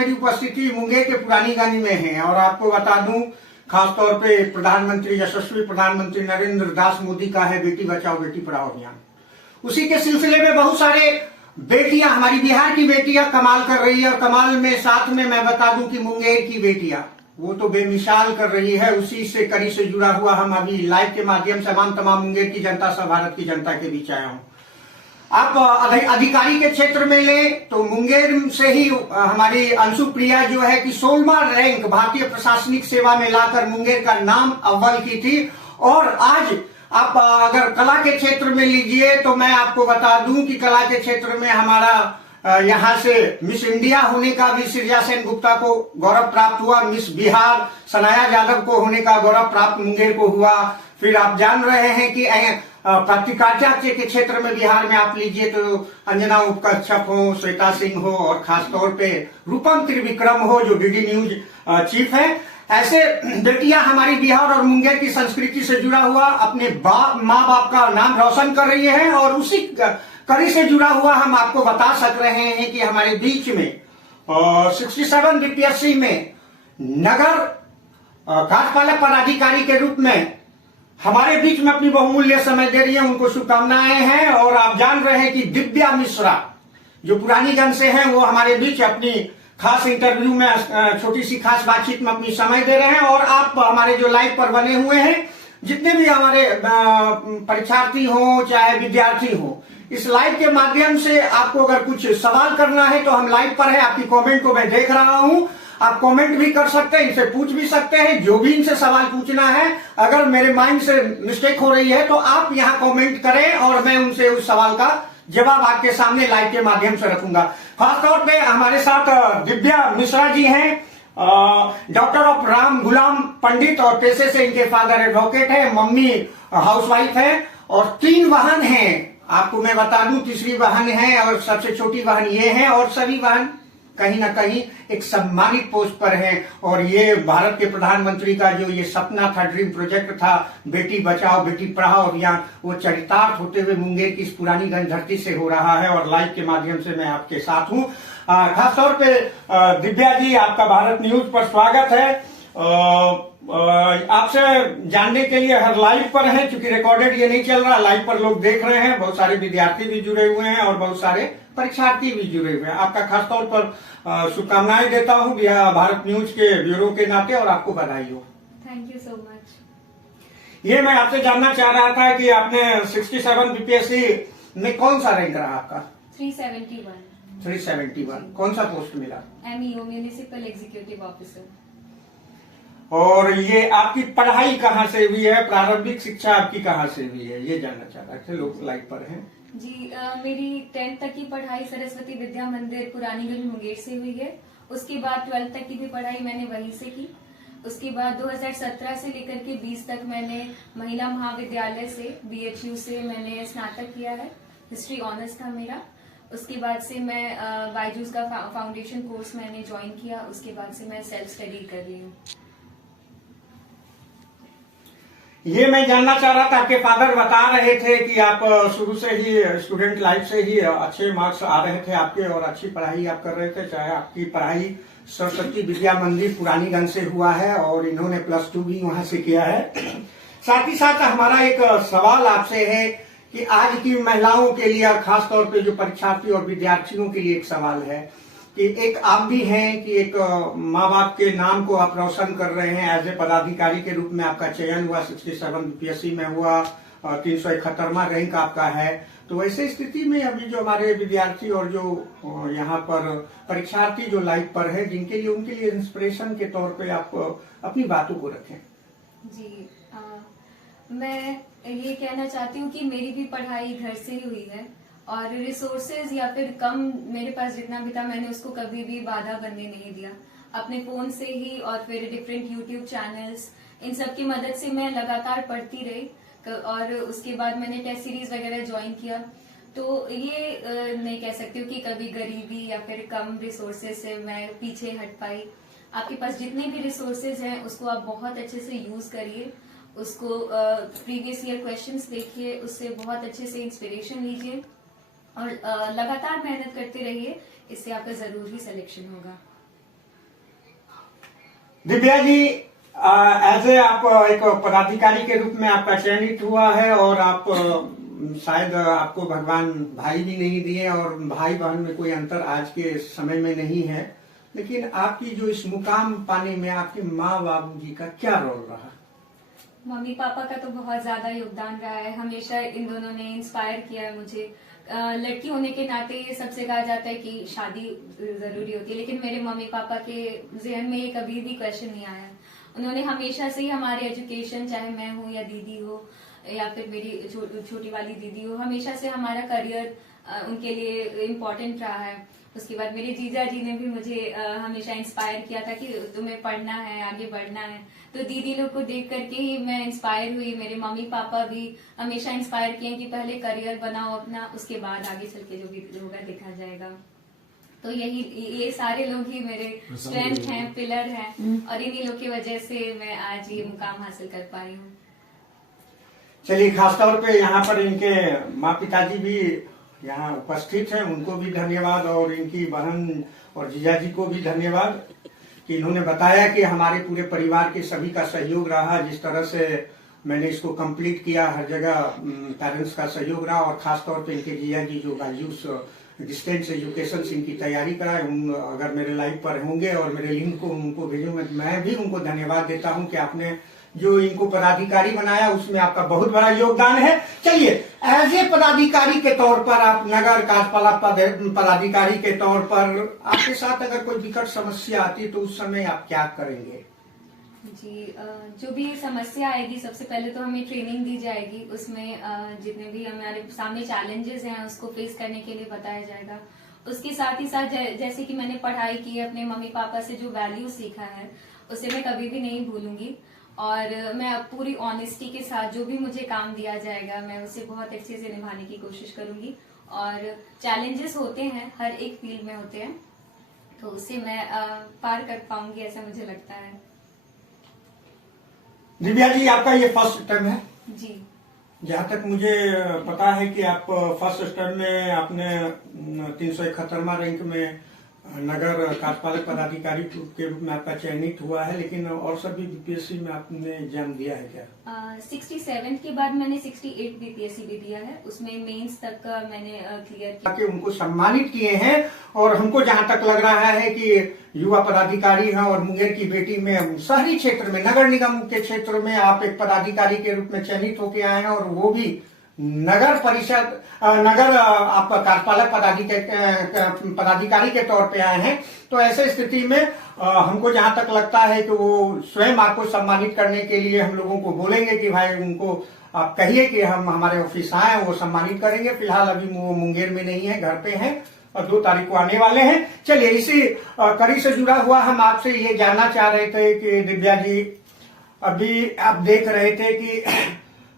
मेरी उपस्थिति मुंगेर के पुरानी गानी में है और आपको बता दूं खासतौर पे प्रधानमंत्री यशस्वी प्रधानमंत्री नरेंद्र दास मोदी का है बेटी बचाओ बेटी पढ़ाओ अभियान। उसी के सिलसिले में बहुत सारे बेटियां हमारी बिहार की बेटियां कमाल कर रही है और कमाल में साथ में मैं बता दूं कि मुंगेर की बेटियां वो तो बेमिसाल कर रही है। उसी से कड़ी से जुड़ा हुआ हम अभी लाइव के माध्यम से तमाम मुंगेर की जनता से भारत की जनता के बीच आया हूं। आप अधिकारी के क्षेत्र में ले तो मुंगेर से ही हमारी अंशु प्रिया जो है कि 16वां रैंक भारतीय प्रशासनिक सेवा में लाकर मुंगेर का नाम अव्वल की थी। और आज आप अगर कला के क्षेत्र में लीजिए तो मैं आपको बता दूं कि कला के क्षेत्र में हमारा यहाँ से मिस इंडिया होने का भी श्रेया सेन गुप्ता को गौरव प्राप्त हुआ। मिस बिहार सनाया यादव को होने का गौरव प्राप्त मुंगेर को हुआ। फिर आप जान रहे हैं कि पत्रकारिता के क्षेत्र में बिहार में आप लीजिए तो अंजना उपकश्यप हो, श्वेता सिंह हो और खासतौर पे रूपम त्रिविक्रम हो जो डीडी न्यूज चीफ है। ऐसे बेटियां हमारी बिहार और मुंगेर की संस्कृति से जुड़ा हुआ अपने माँ बाप का नाम रोशन कर रही है। और उसी कड़ी से जुड़ा हुआ हम आपको बता सक रहे हैं कि हमारे बीच में 67 बीपीएससी में नगर कार्यपालक पदाधिकारी के रूप में हमारे बीच में अपनी बहुमूल्य समय दे रही है, उनको शुभकामनाएं हैं। और आप जान रहे हैं कि दिव्या मिश्रा जो पुरानीगंज से हैं वो हमारे बीच अपनी खास इंटरव्यू में छोटी सी खास बातचीत में अपनी समय दे रहे हैं। और आप हमारे जो लाइव पर बने हुए हैं जितने भी हमारे परीक्षार्थी हो चाहे विद्यार्थी हो, इस लाइव के माध्यम से आपको अगर कुछ सवाल करना है तो हम लाइव पर है। आपकी कमेंट को मैं देख रहा हूं, आप कमेंट भी कर सकते हैं, इनसे पूछ भी सकते हैं जो भी इनसे सवाल पूछना है। अगर मेरे माइंड से मिस्टेक हो रही है तो आप यहाँ कमेंट करें और मैं उनसे उस सवाल का जवाब आपके सामने लाइव के माध्यम से रखूंगा। खासतौर पे हमारे साथ दिव्या मिश्रा जी हैं, डॉक्टर ऑफ राम गुलाम पंडित और पेशे से इनके फादर एडवोकेट है, मम्मी हाउसवाइफ है और 3 बहन हैं। आपको मैं बता दूं तीसरी बहन है और सबसे छोटी बहन ये है और सभी बहन कहीं ना कहीं एक सम्मानित पोस्ट पर है। और ये भारत के प्रधानमंत्री का जो ये सपना था, ड्रीम प्रोजेक्ट था, बेटी बचाओ बेटी पढ़ाओ अभियान, वो चरितार्थ होते हुए मुंगेर की इस पुरानी गंज धरती से हो रहा है। और लाइव के माध्यम से मैं आपके साथ हूँ। खासतौर पे दिव्या जी आपका भारत न्यूज पर स्वागत है। आपसे जानने के लिए हर लाइव पर है, क्योंकि रिकॉर्डेड ये नहीं चल रहा, लाइव पर लोग देख रहे हैं। बहुत सारे विद्यार्थी भी जुड़े हुए हैं और बहुत सारे परीक्षार्थी भी जुड़े हुए हैं। आपका खासतौर पर शुभकामनाएं देता हूं भारत न्यूज के ब्यूरो के नाते और आपको बधाई हो। Thank you so much. ये मैं आपसे जानना चाह रहा था कि आपने 67 बीपीएससी में कौन सा रैंक रहा आपका? 371। कौन सा पोस्ट मिला? MEO municipal executive officer. और ये आपकी पढ़ाई कहाँ से हुई है, प्रारंभिक शिक्षा आपकी कहाँ से हुई है, ये जानना चाह रहे थे, लोग लाइव पर हैं। जी मेरी 10th तक की पढ़ाई सरस्वती विद्या मंदिर पुरानीगंज मुंगेर से हुई है। उसके बाद 12th तक की भी पढ़ाई मैंने वहीं से की। उसके बाद 2017 से लेकर के 20 तक मैंने महिला महाविद्यालय से BHU से मैंने स्नातक किया है। हिस्ट्री ऑनर्स था मेरा। उसके बाद से मैं बायजूस का फाउंडेशन कोर्स मैंने ज्वाइन किया। उसके बाद से मैं सेल्फ स्टडी कर रही हूँ। ये मैं जानना चाह रहा था, आपके फादर बता रहे थे कि आप शुरू से ही स्टूडेंट लाइफ से ही अच्छे मार्क्स आ रहे थे आपके और अच्छी पढ़ाई आप कर रहे थे। चाहे आपकी पढ़ाई सरस्वती विद्या मंदिर पुरानीगंज से हुआ है और इन्होंने +2 भी वहां से किया है। साथ ही साथ हमारा एक सवाल आपसे है कि आज की महिलाओं के लिए और खासतौर पे जो परीक्षार्थी और विद्यार्थियों के लिए एक सवाल है कि एक आप भी हैं कि एक माँ बाप के नाम को आप रोशन कर रहे हैं। एज ए पदाधिकारी के रूप में आपका चयन हुआ, 67 बीपीएससी में हुआ, 371वां रैंक आपका है। तो ऐसे स्थिति में अभी जो हमारे विद्यार्थी और जो यहाँ पर परीक्षार्थी जो लाइव पर है, जिनके लिए उनके लिए इंस्पिरेशन के तौर पे आप अपनी बातों को रखें। जी मैं ये कहना चाहती हूँ कि मेरी भी पढ़ाई घर से ही हुई है और रिसोर्सेज या फिर कम मेरे पास जितना भी था मैंने उसको कभी भी बाधा बनने नहीं दिया। अपने फोन से ही और फिर डिफरेंट यूट्यूब चैनल्स इन सब की मदद से मैं लगातार पढ़ती रही और उसके बाद मैंने टेस्ट सीरीज वगैरह ज्वाइन किया। तो ये नहीं कह सकती हूँ कि कभी गरीबी या फिर कम रिसोर्सेज से मैं पीछे हट पाई। आपके पास जितने भी रिसोर्सेज हैं उसको आप बहुत अच्छे से यूज करिए, उसको प्रीवियस ईयर क्वेश्चंस देखिए, उससे बहुत अच्छे से इंस्पिरेशन लीजिए और लगातार मेहनत करते रहिए। इससे आपका जरूर ही सिलेक्शन होगा। दिव्या जी, एज ए आप एक पदाधिकारी के रूप में आपका चयनित हुआ है और आप शायद आपको भगवान भाई भी नहीं दिए और भाई बहन में कोई अंतर आज के समय में नहीं है, लेकिन आपकी जो इस मुकाम पाने में आपके माँ बाबू जी का क्या रोल रहा? मम्मी पापा का तो बहुत ज्यादा योगदान रहा है। हमेशा इन दोनों ने इंस्पायर किया है मुझे। लड़की होने के नाते ये सबसे कहा जाता है कि शादी जरूरी होती है, लेकिन मेरे मम्मी पापा के जहन में ये कभी भी क्वेश्चन नहीं आया। उन्होंने हमेशा से ही हमारी एजुकेशन, चाहे मैं हूँ या दीदी हो या फिर मेरी छोटी वाली दीदी हो, हमेशा से हमारा करियर उनके लिए इम्पोर्टेंट रहा है। उसके बाद मेरे जीजा जी ने भी मुझे हमेशा इंस्पायर किया था कि तुम्हें पढ़ना है, आगे बढ़ना है। तो दीदी लोग को देख करके ही मैं इंस्पायर हुई। मेरे मम्मी पापा भी हमेशा इंस्पायर किए कि पहले करियर बनाओ अपना, उसके बाद आगे चल के जो भी होगा देखा जाएगा। तो ये सारे लोग ही मेरे स्ट्रेंथ हैं, पिलर हैं, और इन्हीं लोग की वजह से मैं आज ये मुकाम हासिल कर पाई हूँ। चलिए, खासतौर पे यहाँ पर इनके माँ पिताजी भी यहाँ उपस्थित हैं, उनको भी धन्यवाद, और इनकी बहन और जीजा जी को भी धन्यवाद कि इन्होंने बताया कि हमारे पूरे परिवार के सभी का सहयोग रहा। जिस तरह से मैंने इसको कंप्लीट किया, हर जगह पेरेंट्स का सहयोग रहा, और खासतौर पे इनके जीजा जी जो वैल्यूज डिस्टेंस एजुकेशन से इनकी तैयारी कराए, अगर मेरे लाइव पर होंगे और मेरे लिंक को उनको भेजूंगा, मैं भी उनको धन्यवाद देता हूं कि आपने जो इनको पदाधिकारी बनाया उसमें आपका बहुत बड़ा योगदान है। चलिए, एज ए पदाधिकारी के तौर पर, आप नगर कार्यपालक पदाधिकारी के तौर पर आपके साथ अगर कोई विकट समस्या आती तो उस समय आप क्या करेंगे? जी, जो भी समस्या आएगी, सबसे पहले तो हमें ट्रेनिंग दी जाएगी। उसमें जितने भी हमारे सामने चैलेंजेस हैं उसको फेस करने के लिए बताया जाएगा। उसके साथ ही साथ जैसे कि मैंने पढ़ाई की, अपने मम्मी पापा से जो वैल्यू सीखा है उसे मैं कभी भी नहीं भूलूंगी, और मैं पूरी ऑनेस्टी के साथ जो भी मुझे काम दिया जाएगा मैं उसे बहुत अच्छे से निभाने की कोशिश करूंगी। और चैलेंजेस होते हैं, हर एक फील्ड में होते हैं, तो उसे मैं पार कर पाऊंगी, ऐसा मुझे लगता है। दिव्या जी, आपका ये फर्स्ट टर्म है? जी, जहाँ तक मुझे पता है कि आप फर्स्ट टर्म में आपने 371वां रैंक में नगर कार्यपालक पदाधिकारी के रूप में आपका चयनित हुआ है, लेकिन और सभी बीपीएससी में आपने एग्जाम दिया है क्या? 67 के बाद मैंने 68 बीपीएससी भी दिया है, उसमें मेंस तक का मैंने क्लियर किया। कि उनको सम्मानित किए हैं, और हमको जहाँ तक लग रहा है कि युवा पदाधिकारी हैं, और मुंगेर की बेटी में शहरी क्षेत्र में, नगर निगम के क्षेत्र में आप एक पदाधिकारी के रूप में चयनित होकर आए हैं, और वो भी नगर परिषद, नगर आप कार्यपालक पदाधिकारी के तौर पे आए हैं। तो ऐसे स्थिति में हमको जहां तक लगता है कि वो स्वयं आपको सम्मानित करने के लिए हम लोगों को बोलेंगे कि भाई उनको आप कहिए कि हम हमारे ऑफिस आए, वो सम्मानित करेंगे। फिलहाल अभी वो मुंगेर में नहीं है, घर पे हैं, और 2 तारीख को आने वाले हैं। चलिए, इसी कड़ी से जुड़ा हुआ हम आपसे ये जानना चाह रहे थे कि दिव्या जी, अभी आप देख रहे थे कि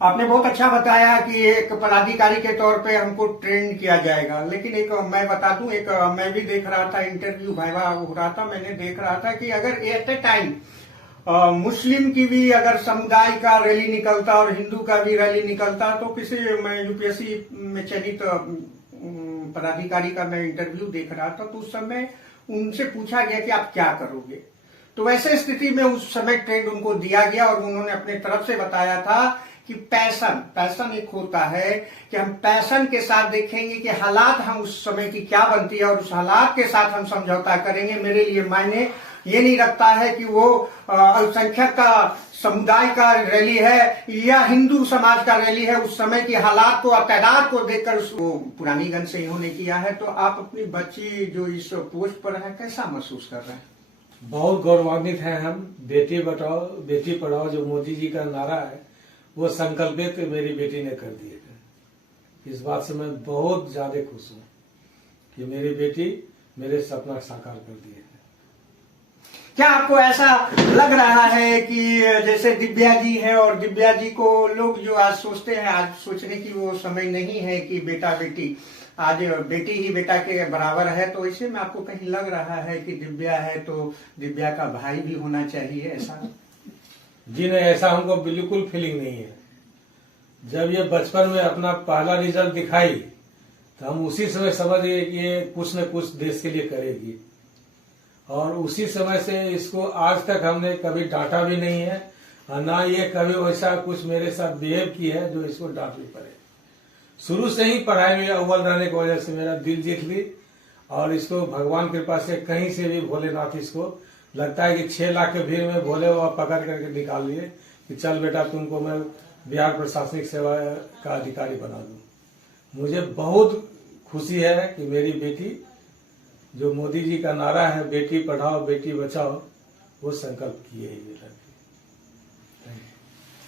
आपने बहुत अच्छा बताया कि एक पदाधिकारी के तौर पे हमको ट्रेन किया जाएगा, लेकिन एक मैं बता दूं, एक मैं भी देख रहा था, इंटरव्यू भाईवा हो रहा था, मैंने देख रहा था कि अगर एट ए टाइम मुस्लिम की भी अगर समुदाय का रैली निकलता और हिंदू का भी रैली निकलता, तो किसी, मैं यूपीएससी में चयनित पदाधिकारी का मैं इंटरव्यू देख रहा था, तो उस समय उनसे पूछा गया कि आप क्या करोगे। तो वैसे स्थिति में उस समय ट्रेंड उनको दिया गया, और उन्होंने अपने तरफ से बताया था कि पैशन एक होता है कि हम पैशन के साथ देखेंगे कि हालात हम उस समय की क्या बनती है, और उस हालात के साथ हम समझौता करेंगे। मेरे लिए मायने ये नहीं रखता है कि वो अल्पसंख्यक का समुदाय का रैली है या हिंदू समाज का रैली है, उस समय की हालात को और तादाद को देखकर उसको पुरानीगंज से इन्होंने किया है। तो आप अपनी बच्ची जो इस पोस्ट पर है, कैसा महसूस कर रहे हैं? बहुत गौरवान्वित हैं हम। बेटी बचाओ बेटी पढ़ाओ जो मोदी जी का नारा है, वो संकल्पित मेरी बेटी ने कर दिए हैं। इस बात से मैं बहुत ज्यादा खुश हूँ कि मेरी बेटी मेरे सपना साकार कर दिए हैं। क्या आपको ऐसा लग रहा है कि जैसे दिव्या जी है, और दिव्या जी को लोग जो आज सोचते हैं, आज सोचने की वो समय नहीं है कि बेटा बेटी, आज बेटी ही बेटा के बराबर है, तो इसे में आपको कहीं लग रहा है कि दिव्या है तो दिव्या का भाई भी होना चाहिए, ऐसा? जी नहीं, ऐसा हमको बिल्कुल फीलिंग नहीं है। जब ये बचपन में अपना पहला रिजल्ट दिखाई तो हम उसी समय समझ गए कि ये कुछ न कुछ देश के लिए करेगी, और उसी समय से इसको आज तक हमने कभी डांटा भी नहीं है और ना ये कभी वैसा कुछ मेरे साथ बिहेव किया है जो इसको डांट भी पड़े। शुरू से ही पढ़ाई में अव्वल रहने की वजह से मेरा दिल जीत ली और इसको भगवान की कृपा से कहीं से भी भोलेनाथ इसको लगता है कि 6 लाख के भीड़ में भोले बाबा पकड़ करके निकाल लिए कि चल बेटा तुमको मैं बिहार प्रशासनिक सेवा का अधिकारी बना दूं। मुझे बहुत खुशी है कि मेरी बेटी जो मोदी जी का नारा है बेटी पढ़ाओ बेटी बचाओ वो संकल्प किए ये लड़की।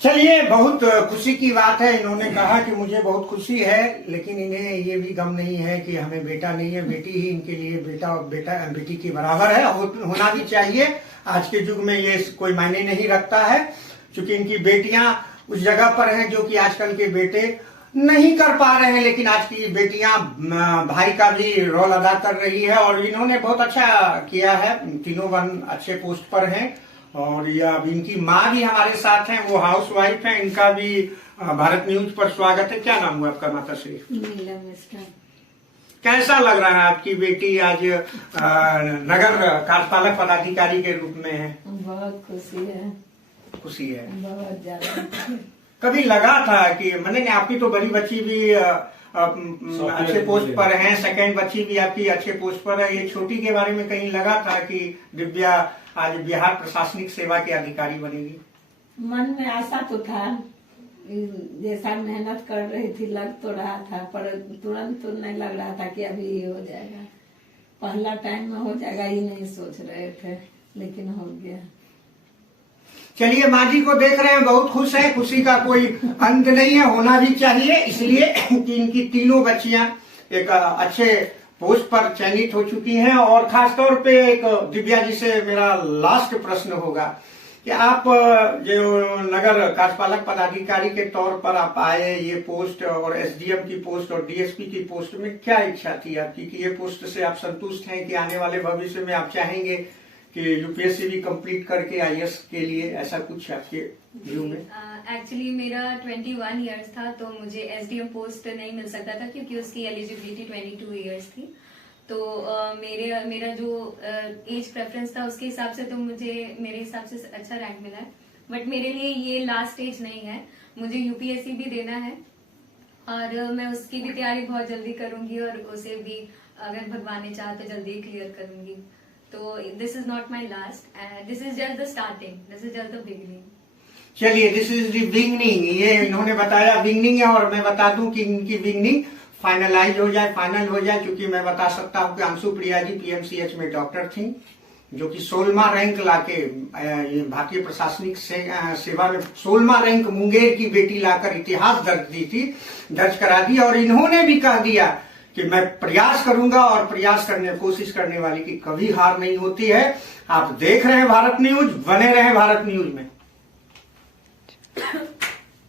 चलिए, बहुत खुशी की बात है। इन्होंने कहा कि मुझे बहुत खुशी है, लेकिन इन्हें ये भी गम नहीं है कि हमें बेटा नहीं है, बेटी ही इनके लिए बेटा और बेटी के बराबर है, होना भी चाहिए। आज के युग में ये कोई मायने नहीं रखता है, क्योंकि इनकी बेटियां उस जगह पर हैं जो कि आजकल के बेटे नहीं कर पा रहे हैं। लेकिन आज की बेटियां भाई का भी रोल अदा कर रही है और इन्होंने बहुत अच्छा किया है। तीनों बहन अच्छे पोस्ट पर हैं और यह अब इनकी माँ भी हमारे साथ हैं, वो हाउस वाइफ है। इनका भी भारत न्यूज पर स्वागत है। क्या नाम हुआ आपका माता श्री? कैसा लग रहा है आपकी बेटी आज नगर कार्यपालक पदाधिकारी के रूप में है? बहुत खुशी है, खुशी है बहुत ज्यादा। कभी लगा था कि मैंने आपकी तो बड़ी बच्ची भी अच्छे पोस्ट पर हैं, सेकंड बच्ची भी आपकी अच्छे पोस्ट पर है, ये छोटी के बारे में कहीं लगा था कि दिव्या आज बिहार प्रशासनिक सेवा के अधिकारी बनेगी? मन में आशा तो था, जैसा मेहनत कर रही थी लग तो रहा था, पर तुरंत तो नहीं लग रहा था कि अभी ये हो जाएगा, पहला टाइम में हो जाएगा ये नहीं सोच रहे थे, लेकिन हो गया। चलिए, माँ जी को देख रहे हैं, बहुत खुश है। खुशी का कोई अंत नहीं है, होना भी चाहिए, इसलिए कि इनकी तीनों बच्चियां एक अच्छे पोस्ट पर चयनित हो चुकी हैं। और खासतौर पे एक दिव्या जी से मेरा लास्ट प्रश्न होगा कि आप जो नगर कार्यपालक पदाधिकारी के तौर पर आप आए, ये पोस्ट और एसडीएम की पोस्ट और डीएसपी की पोस्ट में क्या इच्छा थी आपकी कि ये पोस्ट से आप संतुष्ट हैं कि आने वाले भविष्य में आप चाहेंगे कि यूपीएससी भी कंप्लीट करके आईएएस के लिए, ऐसा कुछ आपके व्यू में? एक्चुअली मेरा 21 इयर्स था तो मुझे एसडीएम पोस्ट नहीं मिल सकता था क्योंकि उसकी एलिजिबिलिटी 22 इयर्स थी। तो मेरा जो एज प्रेफरेंस था उसके हिसाब से तो मुझे मेरे हिसाब से अच्छा रैंक मिला है, बट मेरे लिए ये लास्ट स्टेज नहीं है। मुझे यूपीएससी भी देना है और मैं उसकी भी तैयारी बहुत जल्दी करूंगी और उसे भी अगर भगवान ने चाहा तो जल्दी क्लियर करूंगी। तो this is not my last, this is just the starting, this is just the beginning. चलिए, दिस इज द बिगनिंग, ये इन्होंने बताया बिगनिंग है। और मैं बता दूं कि इनकी बिगनिंग फाइनलाइज हो जाए, फाइनल हो जाए, क्योंकि मैं बता सकता हूं कि अंशु प्रिया जी पीएमसीएच में डॉक्टर थी, जो कि 16वां रैंक लाके भारतीय प्रशासनिक सेवा में 16वां रैंक मुंगेर की बेटी लाकर इतिहास दर्ज करा दी। और इन्होंने भी कह दिया कि मैं प्रयास करूंगा और कोशिश करने वाली की कभी हार नहीं होती है। आप देख रहे हैं भारत न्यूज, बने रहे भारत न्यूज में।